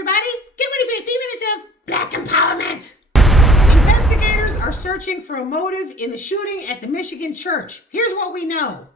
everybody. Get ready for 15 minutes of Black Empowerment. Investigators are searching for a motive in the shooting at the Michigan church. Here's what we know.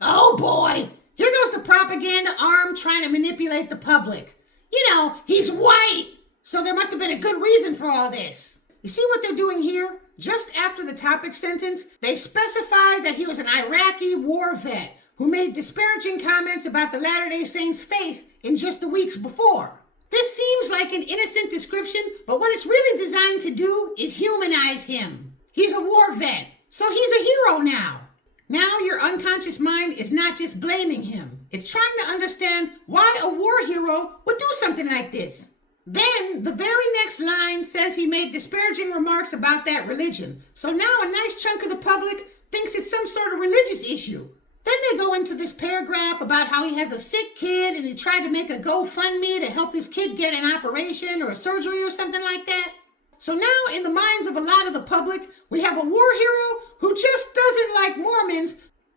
Oh boy, here goes the propaganda arm trying to manipulate the public. You know, he's white, so there must have been a good reason for all this. You see what they're doing here? Just after the topic sentence, they specified that he was an Iraqi war vet who made disparaging comments about the Latter-day Saints faith in just the weeks before. This seems like an innocent description, but what it's really designed to do is humanize him. He's a war vet, so he's a hero now. Now your unconscious mind is not just blaming him. It's trying to understand why a war hero would do something like this. Then the very next line says he made disparaging remarks about that religion. So now a nice chunk of the public thinks it's some sort of religious issue. Then they go into this paragraph about how he has a sick kid and he tried to make a GoFundMe to help this kid get an operation or a surgery or something like that. So now in the minds of a lot of the public, we have a war hero who just doesn't like Mormons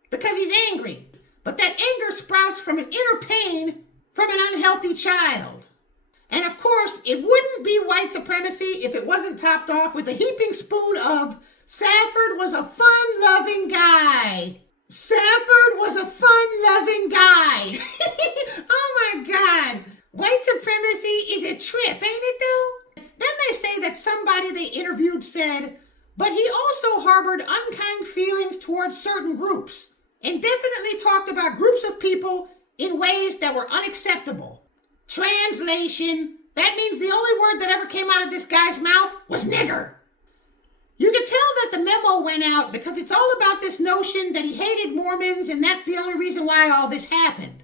because he's angry. But that anger sprouts from an inner pain from an unhealthy child. And of course, it wouldn't be white supremacy if it wasn't topped off with a heaping spoon of Safford was a fun-loving guy. Safford was a fun-loving guy. Oh my God. White supremacy is a trip, ain't it though? Then they say that somebody they interviewed said, but he also harbored unkind feelings towards certain groups and definitely talked about groups of people in ways that were unacceptable. Translation, that means the only word that ever came out of this guy's mouth was nigger. You can tell that the memo went out because it's all about this notion that he hated Mormons and that's the only reason why all this happened.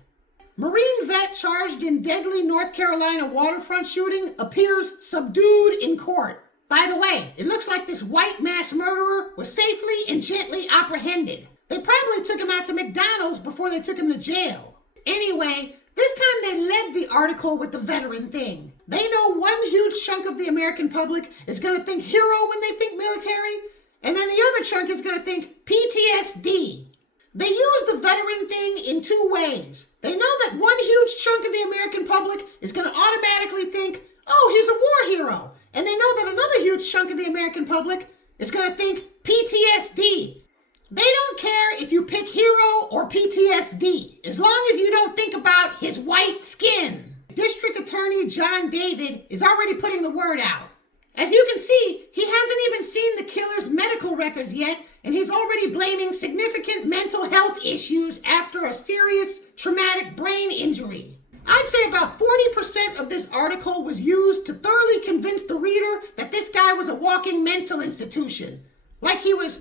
Marine vet charged in deadly North Carolina waterfront shooting appears subdued in court. By the way, it looks like this white mass murderer was safely and gently apprehended. They probably took him out to McDonald's before they took him to jail. Anyway, this time they led the article with the veteran thing. They know one huge chunk of the American public is going to think hero when they think military, and then the other chunk is going to think PTSD. They use the veteran thing in two ways. They know that one huge chunk of the American public is going to automatically think, oh, he's a war hero. And they know that another huge chunk of the American public is going to think PTSD. They don't care if you pick hero or PTSD, as long as you don't think about his white skin. District Attorney John David is already putting the word out. As you can see, he hasn't even seen the killer's medical records yet, and he's already blaming significant mental health issues after a serious traumatic brain injury. I'd say about 40% of this article was used to thoroughly convince the reader that this guy was a walking mental institution. Like he was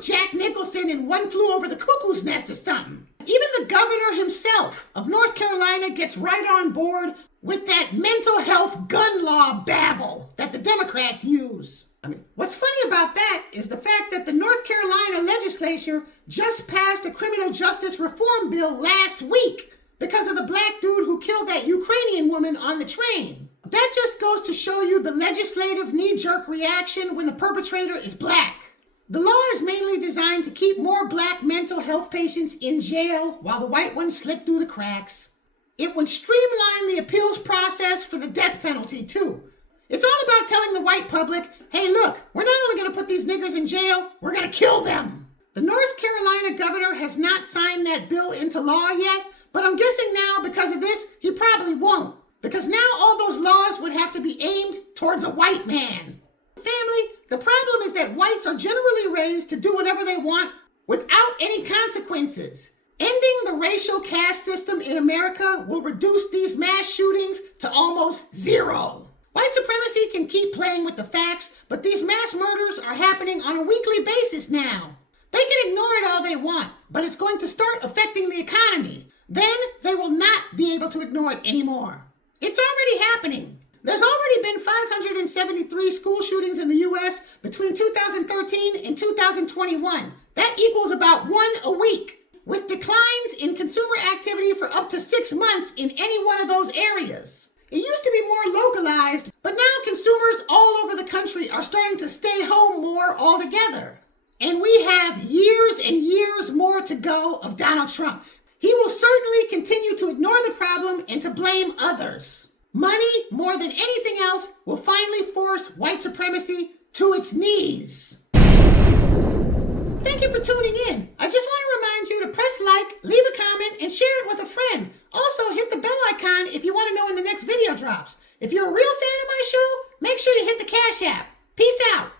Jack Nicholson in One Flew Over the Cuckoo's Nest or something. Even the governor himself of North Carolina gets right on board with that mental health gun law babble that the Democrats use. I mean, what's funny about that is the fact that the North Carolina legislature just passed a criminal justice reform bill last week because of the black dude who killed that Ukrainian woman on the train. That just goes to show you the legislative knee-jerk reaction when the perpetrator is black. The law is mainly designed to keep more black mental health patients in jail while the white ones slip through the cracks. It would streamline the appeals process for the death penalty too. It's all about telling the white public, hey look, we're not only going to put these niggers in jail, we're going to kill them. The North Carolina governor has not signed that bill into law yet, but I'm guessing now because of this, he probably won't. Because now all those laws would have to be aimed towards a white man. Family, the problem is that whites are generally raised to do whatever they want without any consequences. Ending the racial caste system in America will reduce these mass shootings to almost zero. White supremacy can keep playing with the facts, but these mass murders are happening on a weekly basis now. They can ignore it all they want, but it's going to start affecting the economy. Then they will not be able to ignore it anymore. It's already happening. There's already been 573 school shootings in the U.S. between 2013 and 2021. That equals about one a week, with declines in consumer activity for up to 6 months in any one of those areas. It used to be more localized, but now consumers all over the country are starting to stay home more altogether. And we have years and years more to go of Donald Trump. He will certainly continue to ignore the problem and to blame others. Money, more than anything else, will finally force white supremacy to its knees. Thank you for tuning in. I just want to remind you to press like, leave a comment, and share it with a friend. Also, hit the bell icon if you want to know when the next video drops. If you're a real fan of my show, make sure you hit the Cash App. Peace out.